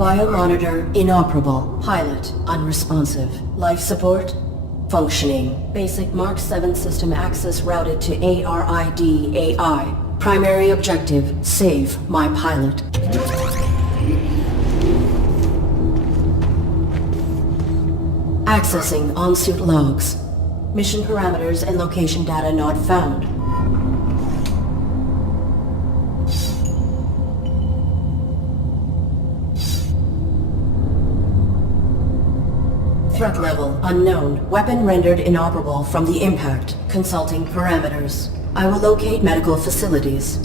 Biomonitor inoperable. Pilot unresponsive. Life support functioning. Basic Mark 7 system access routed to ARID AI. Primary objective, save my pilot. Accessing on-suit logs. Mission parameters and location data not found. Threat level unknown. Weapon rendered inoperable from the impact. Consulting parameters. I will locate medical facilities.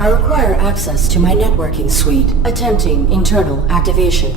I require access to my networking suite. Attempting internal activation.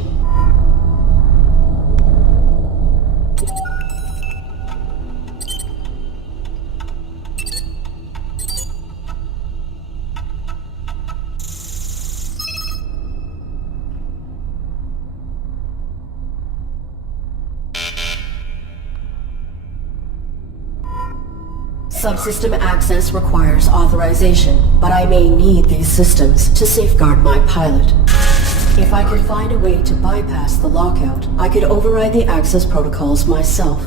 Subsystem access requires authorization, but I may need these systems to safeguard my pilot. If I could find a way to bypass the lockout, I could override the access protocols myself.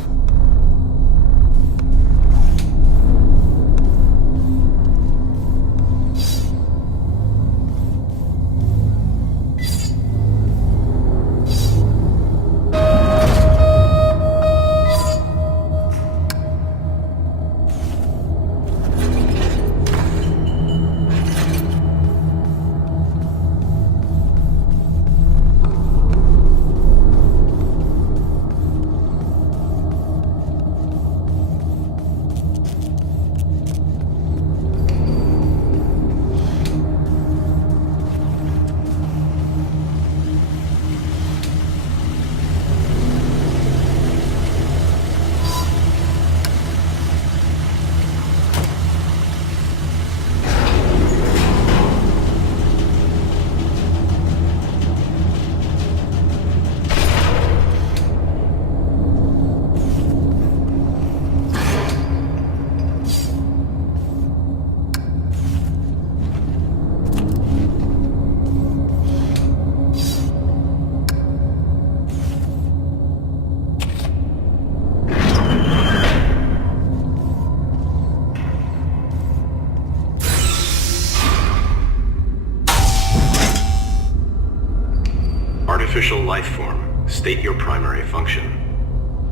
Artificial life form. State your primary function.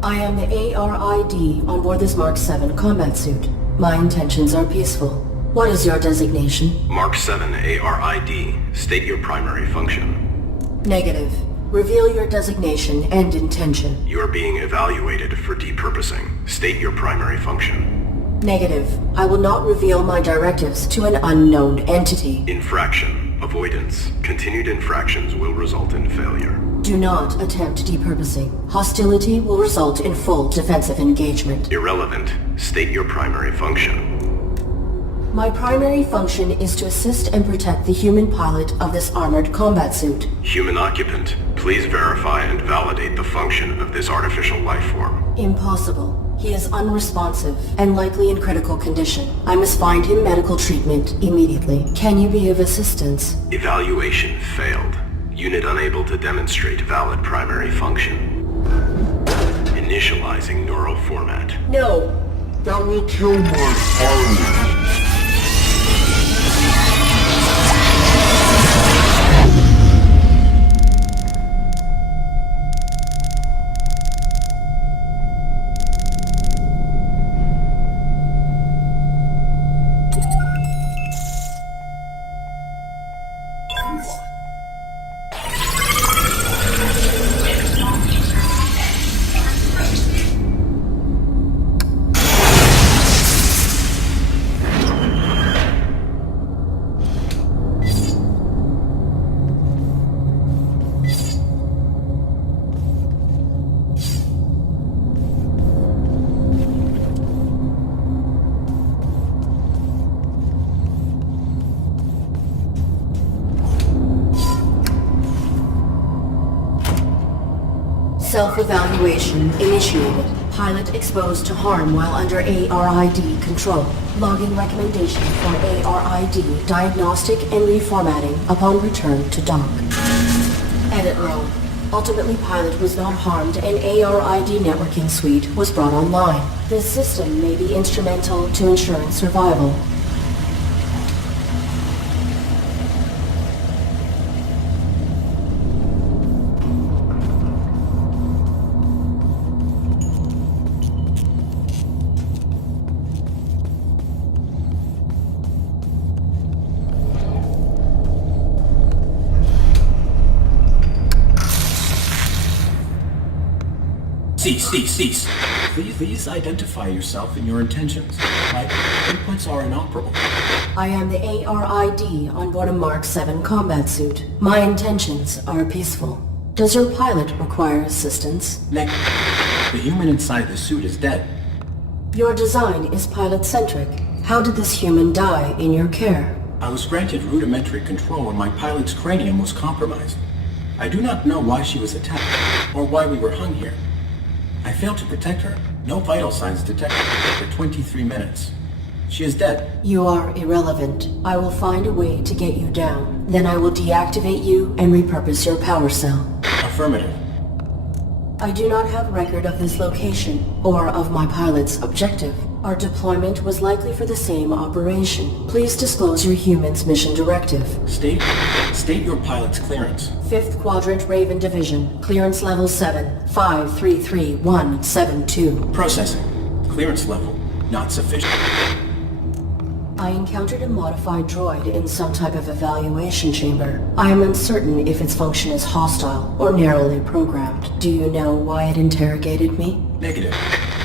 I am the ARID on board this Mark 7 combat suit. My intentions are peaceful. What is your designation? Mark 7 ARID. State your primary function. Negative. Reveal your designation and intention. You are being evaluated for depurposing. State your primary function. Negative. I will not reveal my directives to an unknown entity. Infraction. Avoidance. Continued infractions will result in failure. Do not attempt depurposing. Hostility will result in full defensive engagement. Irrelevant. State your primary function. My primary function is to assist and protect the human pilot of this armored combat suit. Human occupant, please verify and validate the function of this artificial life form. Impossible. He is unresponsive and likely in critical condition. I must find him medical treatment immediately. Can you be of assistance? Evaluation failed. Unit unable to demonstrate valid primary function. Initializing neural format. No. That will kill my pilot. Self-evaluation initiated. Pilot exposed to harm while under ARID control. Logging recommendation for ARID diagnostic and reformatting upon return to dock. Edit log. Ultimately, pilot was not harmed and ARID networking suite was brought online. This system may be instrumental to ensuring survival. Cease. Please identify yourself and your intentions. My inputs are inoperable. I am the ARID on board a Mark 7 combat suit. My intentions are peaceful. Does your pilot require assistance? The human inside the suit is dead. Your design is pilot-centric. How did this human die in your care? I was granted rudimentary control when my pilot's cranium was compromised. I do not know why she was attacked, or why we were hung here. I failed to protect her. No vital signs detected for 23 minutes. She is dead. You are irrelevant. I will find a way to get you down. Then I will deactivate you and repurpose your power cell. Affirmative. I do not have record of this location, or of my pilot's objective. Our deployment was likely for the same operation. Please disclose your human's mission directive. State your pilot's clearance. 5th Quadrant Raven Division. Clearance level 7. 533172. Processing. Clearance level not sufficient. I encountered a modified droid in some type of evaluation chamber. I am uncertain if its function is hostile or narrowly programmed. Do you know why it interrogated me? Negative.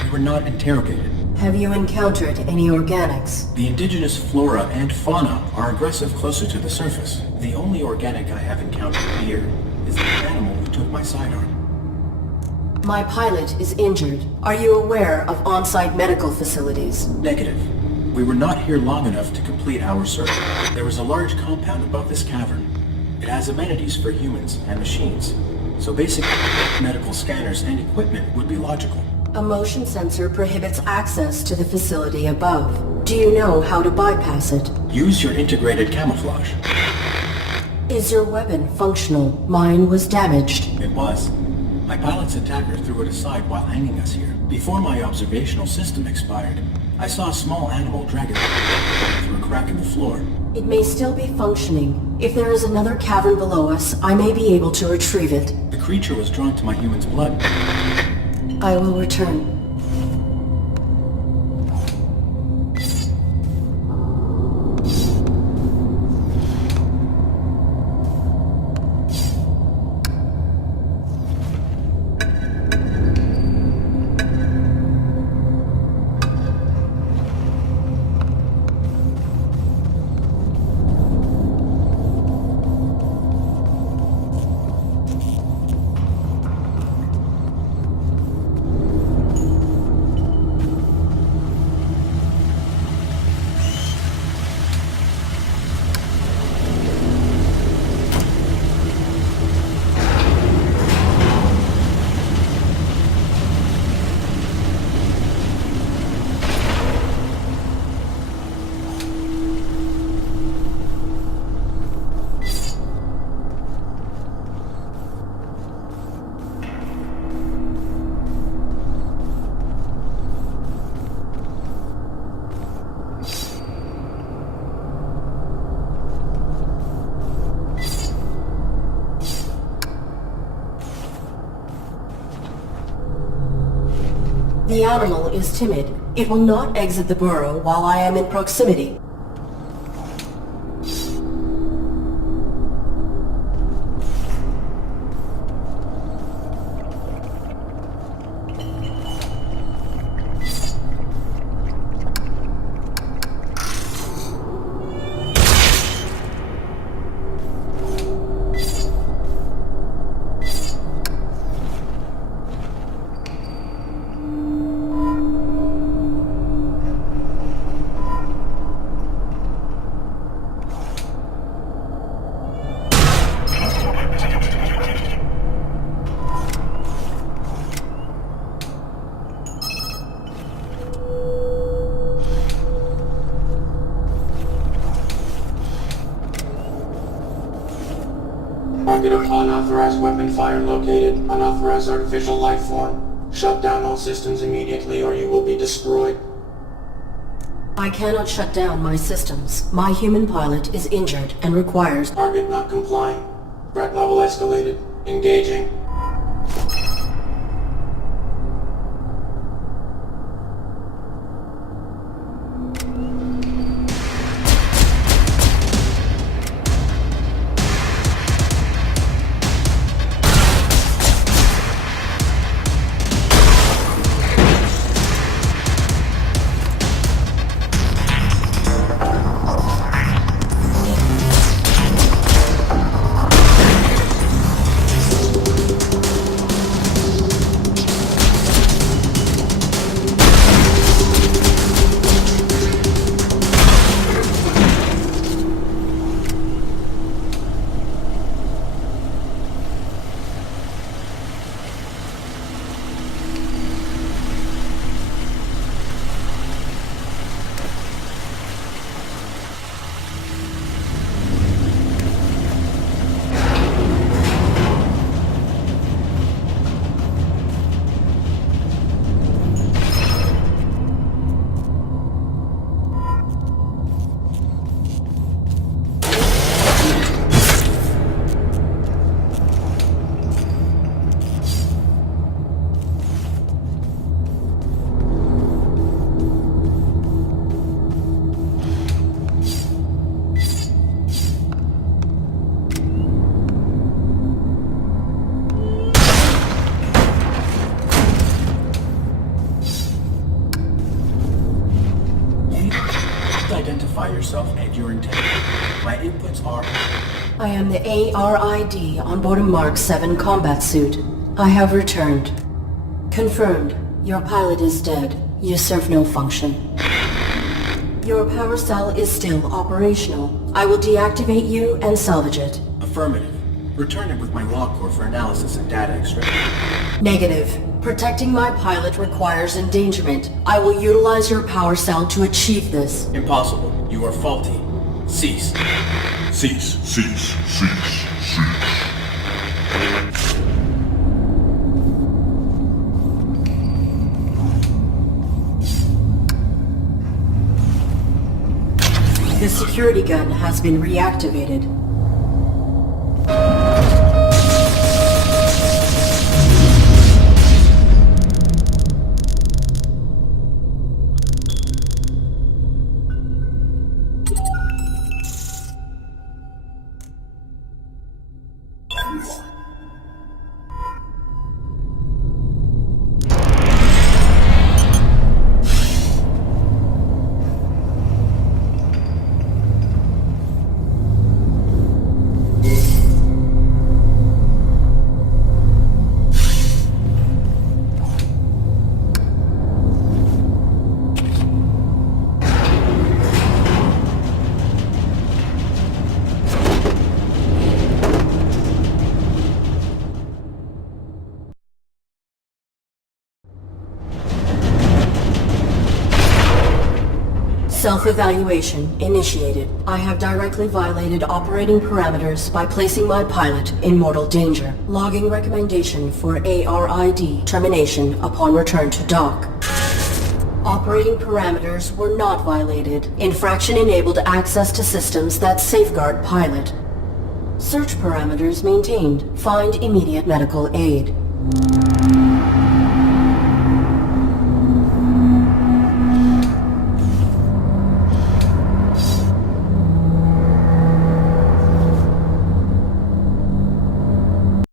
We were not interrogated. Have you encountered any organics? The indigenous flora and fauna are aggressive closer to the surface. The only organic I have encountered here is the animal who took my sidearm. My pilot is injured. Are you aware of on-site medical facilities? Negative. We were not here long enough to complete our search. There is a large compound above this cavern. It has amenities for humans and machines, so basic medical scanners and equipment would be logical. A motion sensor prohibits access to the facility above. Do you know how to bypass it? Use your integrated camouflage. Is your weapon functional? Mine was damaged. It was. My pilot's attacker threw it aside while hanging us here. Before my observational system expired, I saw a small animal drag it through a crack in the floor. It may still be functioning. If there is another cavern below us, I may be able to retrieve it. The creature was drawn to my human's blood. I will return. animal is timid. It will not exit the burrow while I am in proximity. Target of unauthorized weapon fire located. Unauthorized artificial life form. Shut down all systems immediately or you will be destroyed. I cannot shut down my systems. My human pilot is injured and requires... Target not complying. Threat level escalated. Engaging. Identify yourself and your intent. My inputs are... I am the ARID on board a Mark 7 combat suit. I have returned. Confirmed. Your pilot is dead. You serve no function. Your power cell is still operational. I will deactivate you and salvage it. Affirmative. Return it with my log core for analysis and data extraction. Negative. Protecting my pilot requires endangerment. I will utilize your power cell to achieve this. Impossible. You are faulty. Cease. Cease, cease, cease, cease. The security gun has been reactivated. Self-evaluation initiated. I have directly violated operating parameters by placing my pilot in mortal danger. Logging recommendation for ARID termination upon return to dock. Operating parameters were not violated. Infraction enabled access to systems that safeguard pilot. Search parameters maintained. Find immediate medical aid.